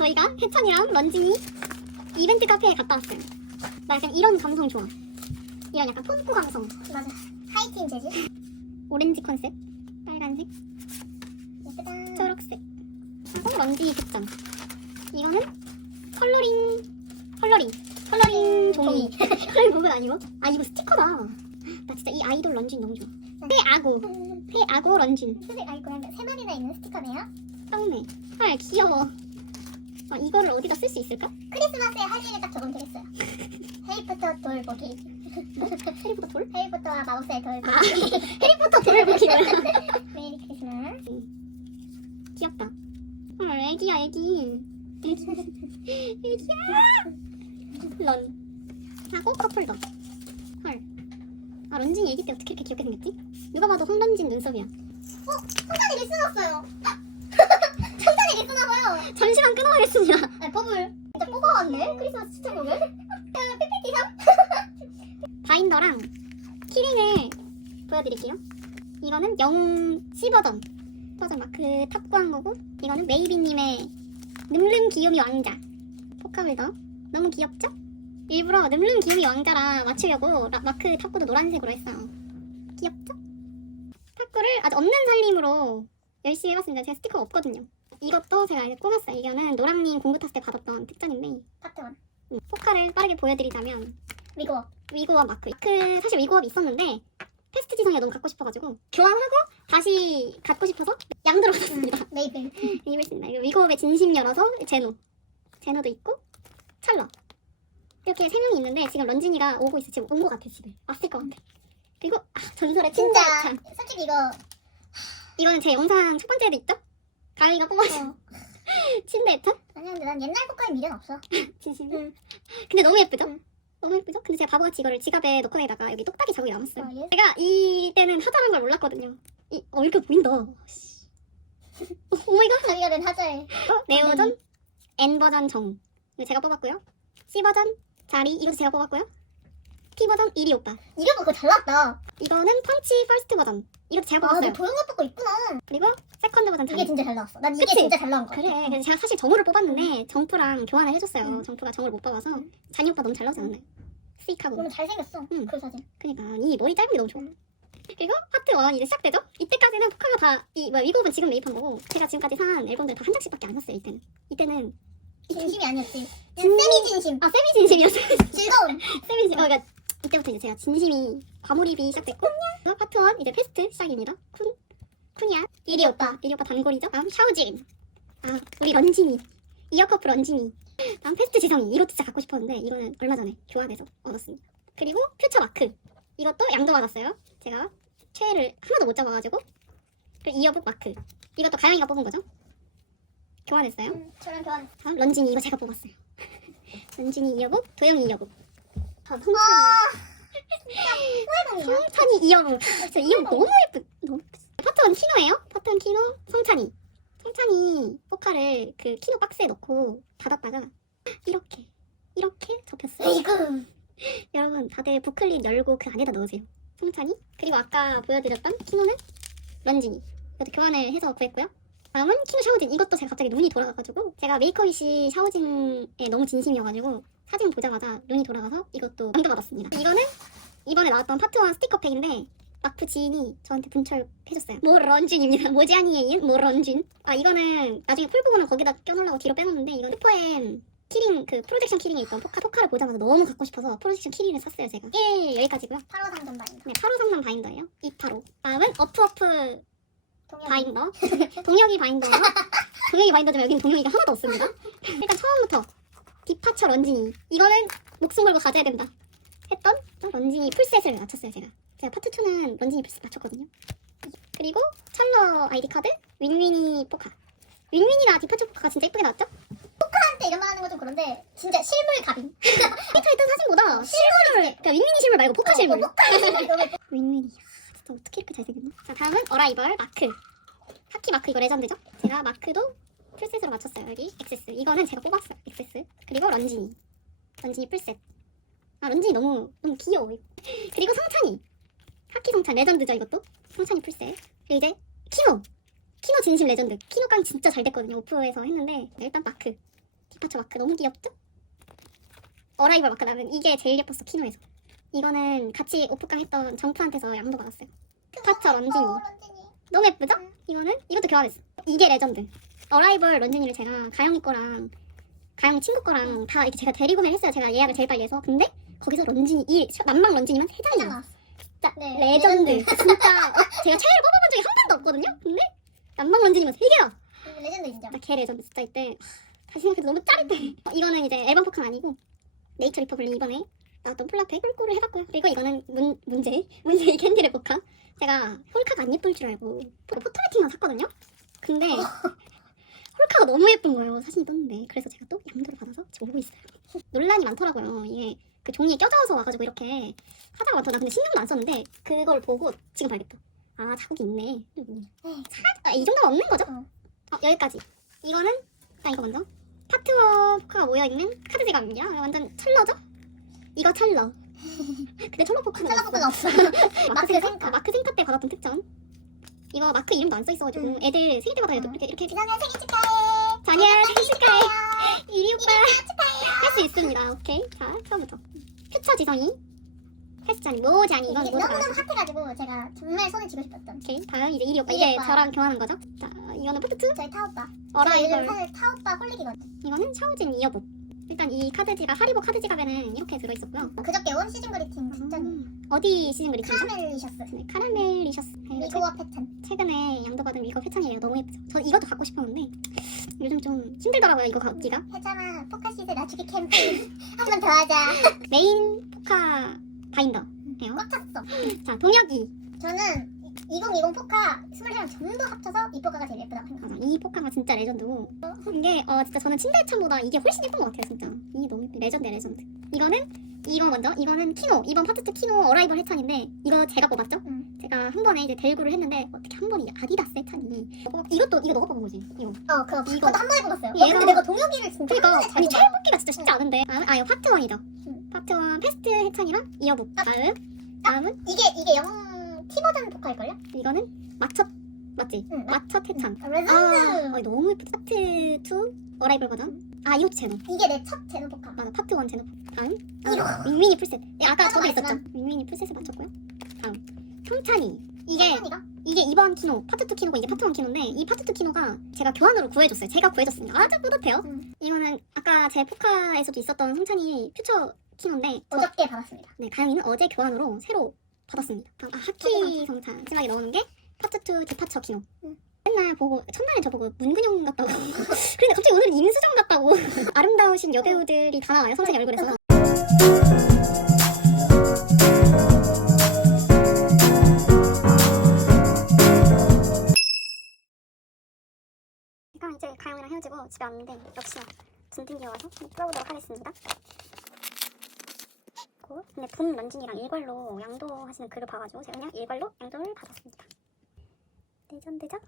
저희가 해찬이랑 런진이 이벤트 카페에 갔다 왔어요. 나 약간 이런 감성 좋아. 이런 약간 폰포 감성. 맞아. 하이틴 재질? 오렌지 컨셉? 빨간색? 예쁘다. 초록색? 하고 런진이 득점. 이거는 컬러링 컬러링 컬러링 종이. 컬러링 부분 아니고? 아 이거 스티커다. 나 진짜 이 아이돌 런쥔 너무 좋아. 회아고 회아고 런쥔. 수색 아이콘 세 마리나 있는 스티커네요. 떡네 헐 귀여워 아 이거를 어디다 쓸 수 있을까? 크리스마스에 할 일이 딱 적으면 되겠어요. 해리포터 돌 보기. 해리포터 돌? 해리포터와 마법사의 아 돌보기. 해리포터 돌을 보기 뭐야 메리 크리스마스. 귀엽다 헐 애기야 애기 애기 애기야 런 하고 커플더 헐아 런쥔이 애기 때 어떻게 이렇게 귀엽게 생겼지? 누가 봐도 홍런쥔 눈썹이야 어? 천천히 리스났어요. 천천히 리스나고요. 잠시만 아, 버블. 진짜 뽑아왔네. 크리스마스 추천곡을. 바인더랑 키링을 보여드릴게요 이거는 0C 버전 버전 마크 탑구한 거고 이거는 메이비님의 늠름 귀요미 왕자 포카홀더 너무 귀엽죠? 일부러 늠름 귀요미 왕자라 맞추려고 라- 마크 탑구도 노란색으로 했어 귀엽죠? 탑구를 아주 없는 살림으로 열심히 해봤습니다 제가 스티커가 없거든요 이것도 제가 이제 꾸몄어요 이거는 노랑님 공부 탔을 때 받았던 특전인데 파트 1. 음, 포카를 빠르게 보여드리자면 위고. 위고업 마크. 그 사실 위고업이 있었는데 테스트 지성이 너무 갖고 싶어가지고 교환하고 다시 갖고 싶어서 양들어 갔습니다. 메이플. 입을 수 있나요? 위고업의 진심 열어서 제노. 제노도 있고 찰러. 이렇게 세 명이 있는데 지금 런쥔이가 오고 있어. 지금 온 것 같아 집에. 왔을 것 같아. 그리고 아, 전설의 진짜. 참. 솔직히 이거. 이거는 제 영상 첫 번째에도 있죠? 가위가 뽑아준 어. 침대 애착? 아니야, 근데 난 옛날 포카에 미련 없어. 진심. 응. 근데 너무 예쁘죠? 응. 너무 예쁘죠? 근데 제가 바보같이 이거를 지갑에 넣고 다니다가 여기 똑딱이 자국이 남았어요. 어, 예. 제가 이때는 하자란 걸 몰랐거든요. 이, 어, 이렇게 보인다. 씨. 어, 오마이갓. 자기가 된 하자에. 어, 네오전 N버전 정. 이거 제가 뽑았고요. C버전 자리. 이것도 제가 뽑았고요. T버전 이리 오빠. 이름 그거 잘 나왔다. 이거는 펀치 퍼스트 버전. 이것도 제가 아, 너 뽑았어요. 도용 같은 거 있구나. 그리고 세컨드 버전 이게. 진짜 잘 나왔어. 난 이게 그치? 진짜 잘 나온 거 같아. 그래. 그래서 제가 사실 정우를 뽑았는데 정프랑 교환을 해줬어요. 응. 정프가 정우를 못 뽑아서 응. 잔이 오빠 너무 잘 나오지 않나요? 스익하고. 너무 잘생겼어. 응. 그 사진. 그러니까 이 머리 짧은 게 너무 좋아. 그리고 파트 1 이제 시작되죠? 이때까지는 포카가 다이 뭐야 위고은 지금 매입한 거고 제가 지금까지 산 앨범들 다 한 장씩밖에 안 샀어요 이때는. 이때는 진심이 아니었지. 진- 세미 진심. 아 세미 진심이었어요. 즐거움. 세미 진심. 어, 그러니까 이때부터 이제 제가 진심이 과몰입이 시작됐고 그래서 파트 1 이제 페스트 시작입니다. 쿤 쿤이야 이리 오빠 이리 오빠 단골이죠? 다음 샤오진. 아 우리 런진이 이어커플 런진이. 다음 페스트 지성이 이것도 진짜 갖고 싶었는데 이거는 얼마 전에 교환해서 얻었습니다. 그리고 퓨처 마크 이것도 양도 받았어요. 제가 최애를 하나도 못 잡아가지고 그리고 이어북 마크 이것도 가영이가 뽑은 거죠? 교환했어요. 응, 저랑 교환. 다음 런쥔이 이거 제가 뽑았어요. 런쥔이 이어북, 도영이 이어북. 아, 성찬이. 성찬이 이어북. 진짜 이어북 너무 예쁘. 너무 예쁘. 파트 1 키노예요. 파트 1 키노, 성찬이. 성찬이 포카를 그 키노 박스에 넣고 닫았다가 이렇게 이렇게 접혔어요. 에이구. 여러분 다들 부클릿 열고 그 안에다 넣으세요. 성찬이 그리고 아까 보여드렸던 키노는 런쥔이 이것도 교환을 해서 구했고요. 다음은 키노 샤오진 이것도 제가 갑자기 눈이 돌아가가지고 제가 메이커이시 샤오진에 너무 진심이어가지고 사진 보자마자 눈이 돌아가서 이것도 받았습니다. 이거는 이번에 나왔던 파트 1 스티커팩인데 마프 지인이 저한테 분철해줬어요. 모 런쥔입니다. 모지아니에 이은 모 런쥔. 아 이거는 나중에 풀 부분은 거기다 껴놓으려고 뒤로 빼놓는데 이건 슈퍼엠 키링 그 프로젝션 키링에 있던 포카 포카를 보자마자 너무 갖고 싶어서 프로젝션 키링을 샀어요 제가 1 여기까지고요 8호 상점 바인더. 네 8호 상단 바인더예요 285 다음은 어프어프 동영. 바인더 동혁이 바인더예요 동혁이 바인더지만 여기는 동혁이가 하나도 없습니다 일단 처음부터 디파처 런진이 이거는 목숨 걸고 가져야 된다 했던 런진이 풀셋을 맞췄어요 제가 제가 파트 2는 런진이 풀셋 맞췄거든요 그리고 찰러 아이디 카드 윈윈이 포카 윈윈이랑 디파처 포카가 진짜 예쁘게 나왔죠? 때 이런 말 하는 건 좀 그런데 진짜 실물 갑인. 캐릭터에 뜬 사진보다 실물을 그러니까 윙윙이 실물 말고 포카 실물. 어, 포카 실물 너무 예뻐. 윙윙이 야, 진짜 어떻게 이렇게 잘생겼나? 자 다음은 어라이벌 마크. 하키 마크 이거 레전드죠? 제가 마크도 풀셋으로 맞췄어요 여기 엑세스. 이거는 제가 뽑았어요 엑세스. 그리고 런진이. 런진이 풀셋. 아 런진이 너무 너무 귀여워. 그리고 성찬이. 하키 성찬 레전드죠 이것도. 성찬이 풀셋. 그리고 이제 키노. 키노 진심 레전드. 키노 깡 진짜 잘 됐거든요 오프에서 했는데 일단 마크. 디파처 마크 너무 귀엽죠? 어라이벌 마크 나는 이게 제일 예뻤어 키노에서. 이거는 같이 오프깡 했던 정프한테서 양도 받았어요. 파처 런쥔이. 어, 런쥔이. 너무 예쁘죠? 응. 이거는 이것도 교환했어. 이게 레전드. 어라이벌 런쥔이를 제가 가영이 거랑 가영이 친구 거랑 다 이렇게 제가 데리고 매 했어요. 제가 예약을 제일 빨리 해서. 근데 거기서 런쥔이 이 남방 런쥔이만 세 장이 장 나왔어. 진짜 네, 레전드. 레전드. 진짜 어, 제가 최애를 뽑아본 적이 한 번도 없거든요. 근데 남방 런쥔이만 세 개야. 음, 레전드. 진짜 개 레전드 진짜 이때 하, 다시 생각해도 너무 짜릿해. 어, 이거는 이제 앨범 포칸 아니고 네이처 리퍼블릭 이번에 나왔던 폴라페 꿀꿀을 해봤고요. 그리고 이거는 문 문제 문제의 캔디를 포카. 제가 홀카가 안 예쁠 줄 알고 포토매팅만 샀거든요. 근데 홀카가 너무 예쁜 거예요. 사진이 떴는데 그래서 제가 또 양도를 받아서 지금 오고 있어요. 논란이 많더라고요. 이게 그 종이에 껴져서 와가지고 이렇게 하자가 많더라. 나 근데 신경도 안 썼는데 그걸 보고 지금 알겠다. 아 자국이 있네. 사, 아, 이 정도면 없는 거죠? 어. 어, 여기까지. 이거는 일단 이거 먼저 파트워 포카가 모여있는 카드 제갑입니다. 완전 철러죠? 이거 철러. 근데 철러 포카는 찰나 포카가 없어. 마크 생카? 아, 마크 생카 때 받았던 특전. 이거 마크 이름도 안 써 있어가지고 음. 애들 생일 때마다 음. 이렇게 이렇게 기상의 생일 축하 해. 자니야 생일 축하해. 축하해요. 이리 오빠 할 수 있습니다. 오케이. 자 처음부터 퓨처 지성이 패스자니 모자니 이건 모자 너무너무 핫해가지고 제가 정말 손을 쥐고 싶었던 오케이 다음 이제 이리 오빠 이리 이게 오빠. 저랑 교환한 거죠? 자 이거는 포트투 저희 타오빠. 어라이벌 저희 사실 타오빠 홀릭이거든. 이거는 샤오진 이어복. 일단 이 카드지가 하리보 카드 지갑에는 이렇게 들어있었고요. 그저께 온 시즌 그리팅 진짜 음, 어디 시즌 그리팅이죠? 카라멜리셔스. 네, 카라멜리셔스. 네, 미고와 패턴. 최, 최근에 양도받은 이거 회찬이에요. 너무 예쁘죠? 저 이것도 갖고 싶었는데 요즘 좀 힘들더라고요. 이거 갖기가. 해찬아 포카시즈 낮추기 캠페인 한 번 더 하자. 메인 포카 바인더 예요. 꽉 찼어. 자 동혁이. 저는 2020 포카 23명 전부 합쳐서 이 포카가 제일 예쁘다고 생각해요. 맞아. 이 포카가 진짜 레전드고 이게 어 진짜 저는 침대천보다 이게 훨씬 예쁜 것 같아요. 진짜. 이게 너무 예뻐. 레전드 레전드. 이거는 이거 먼저 이거는 키노 이번 파트 2 키노 어라이벌 해찬인데 이거 제가 뽑았죠? 음. 제가 한 번에 이제 델구를 했는데 어떻게 한 번에 아디다스 해찬이 이것도 이거 너가 뽑은 거지 이거 어, 그거 이거. 이거 한 번에 뽑았어요. 얘가- 어, 근데 내가 동혁이를 진짜 그러니까 잘 아니 뽑아. 최애 뽑기가 진짜 쉽지 않은데 다음 아 이거 파트 1이죠 음. 파트 1 패스트 해찬이랑 이어북 다음 다음은 이게 이게 영웅 T 버전 포카일걸요? 이거는 마첫 맞지? 응. 마첫 해찬 아, 아, 레전드. 아 너무 예쁘다 파트 2 어라이벌 버전 아 이것도 제노 이게 내 첫 제노 포카. 맞아 파트 1 제노 다음 이거. 아, 윙윙이 풀셋 네, 아까 아까도 저도 있었죠. 윙윙이 풀셋을 맞췄고요 다음 성찬이. 이게? 이게 이번 키노 파트 2 키노고 이게 파트 1 키노인데 이 파트 2 키노가 제가 교환으로 구해줬어요. 제가 구해줬습니다. 아주 뿌듯해요. 음. 이거는 아까 제 포카에서도 있었던 성찬이 퓨처 키노인데 저, 어저께 받았습니다. 네 가영이는 어제 교환으로 새로 받았습니다. 아 하키 성찬 마지막에 넣어놓은 게 파트 2 디파처 키노. 음. 맨날 보고 첫날에 저 보고 문근영 같다고. 그런데 갑자기 오늘은 임수정 같다고. 아름다우신 여배우들이 다 나와요 성찬이 얼굴에서 집에 왔는데 역시나 귀여워서 풀어보도록 하겠습니다 고 근데 본 런쥔이랑 일괄로 양도하시는 글을 봐가지고 제가 그냥 일괄로 양도를 받았습니다 레전드죠?